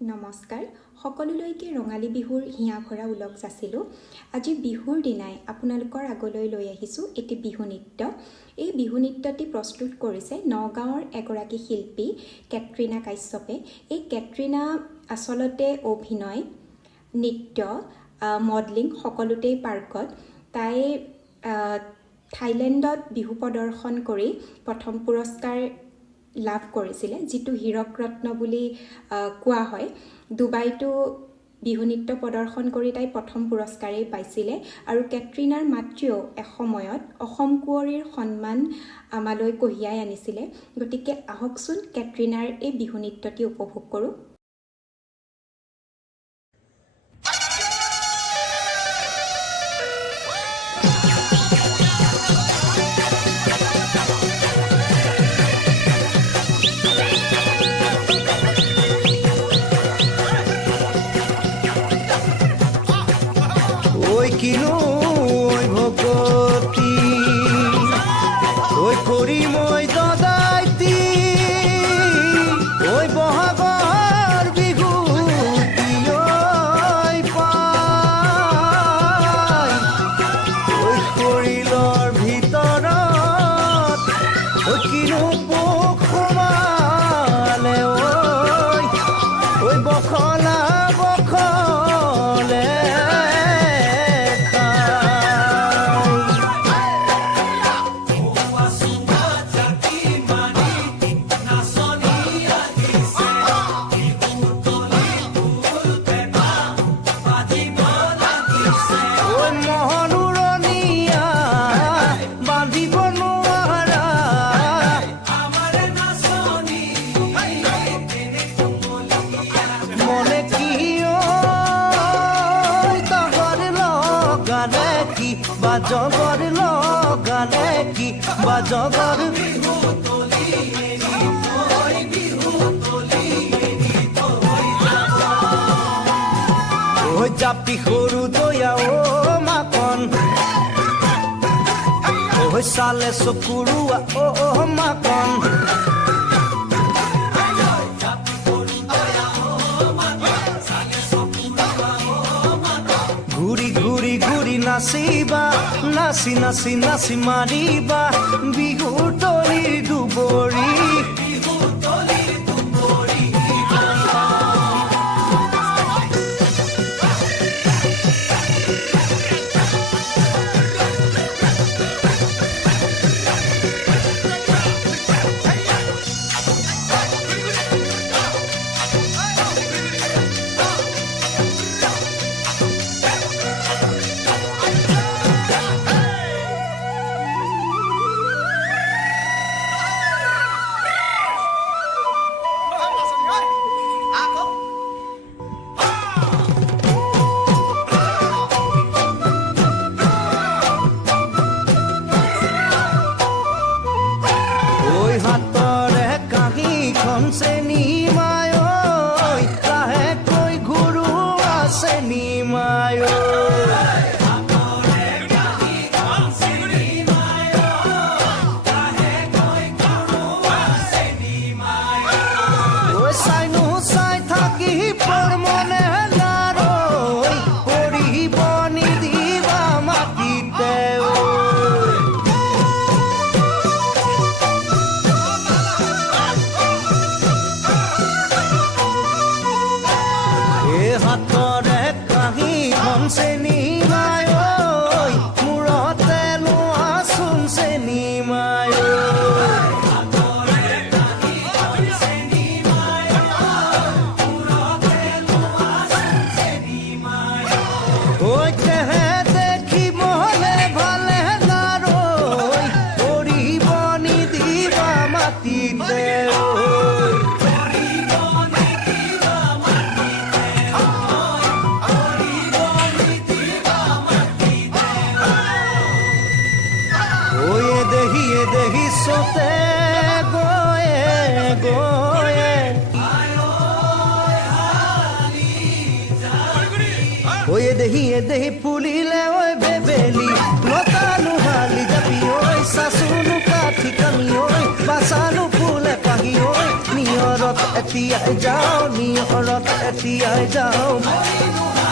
নমস্কাৰ সকলোলৈকে ৰঙালী বিহুৰ হিয়া ভৰা উলগ যাচিলোঁ। আজি বিহুৰ দিনাই আপোনালোকৰ আগলৈ লৈ আহিছোঁ এটি বিহু নৃত্য। এই বিহু নৃত্যটি প্ৰস্তুত কৰিছে নগাঁৱৰ এগৰাকী শিল্পী কেটৰিনা কাশ্যপে। এই কেটৰিনা আচলতে অভিনয়, নৃত্য, মডেলিং সকলোতেই পাৰ্গত। তাই থাইলেণ্ডত বিহু প্ৰদৰ্শন কৰি প্ৰথম পুৰস্কাৰ লাভ কৰিছিলে, যিটো হীৰক ৰত্ন বুলি কোৱা হয়। ডুবাইতো বিহু নৃত্য প্ৰদৰ্শন কৰি তাই প্ৰথম পুৰস্কাৰেই পাইছিলে। আৰু কেটৰিনাৰ মাতৃয়েও এসময়ত অসম কুঁৱৰীৰ সন্মান আমালৈ কঢ়িয়াই আনিছিলে। গতিকে আহকচোন কেটৰিনাৰ এই বিহু নৃত্যটি উপভোগ কৰোঁ। কিনো ভকতি ঐ কৰি মই দদাইতি ঐ বহাগৰ বিহুতি পাই ঐ শৰীৰৰ ভিতৰত ঐ কিনো পোক সোমালে ঐ বখলা বখলে বাজগৰ লগালে কি বাজগৰ ওই জাপি সৰু দয়া ও মাকন ওই চালে চকুৰুৱা ও মাকন নাচিবা নাচি নাচি নাচি মাৰিবা বিহুৰ তলিৰ দুবৰি দেহি ফুলিলে ঐ বেবেলি লতানো হালি জাপি ঐ চাচুনো কাঠি কামি ঐ বাচানো ফুলে পাহি ঐ নিয়ৰ নিয়ৰত এতিয়াই যাওঁ, নিয়ৰত এতিয়াই যাওঁ।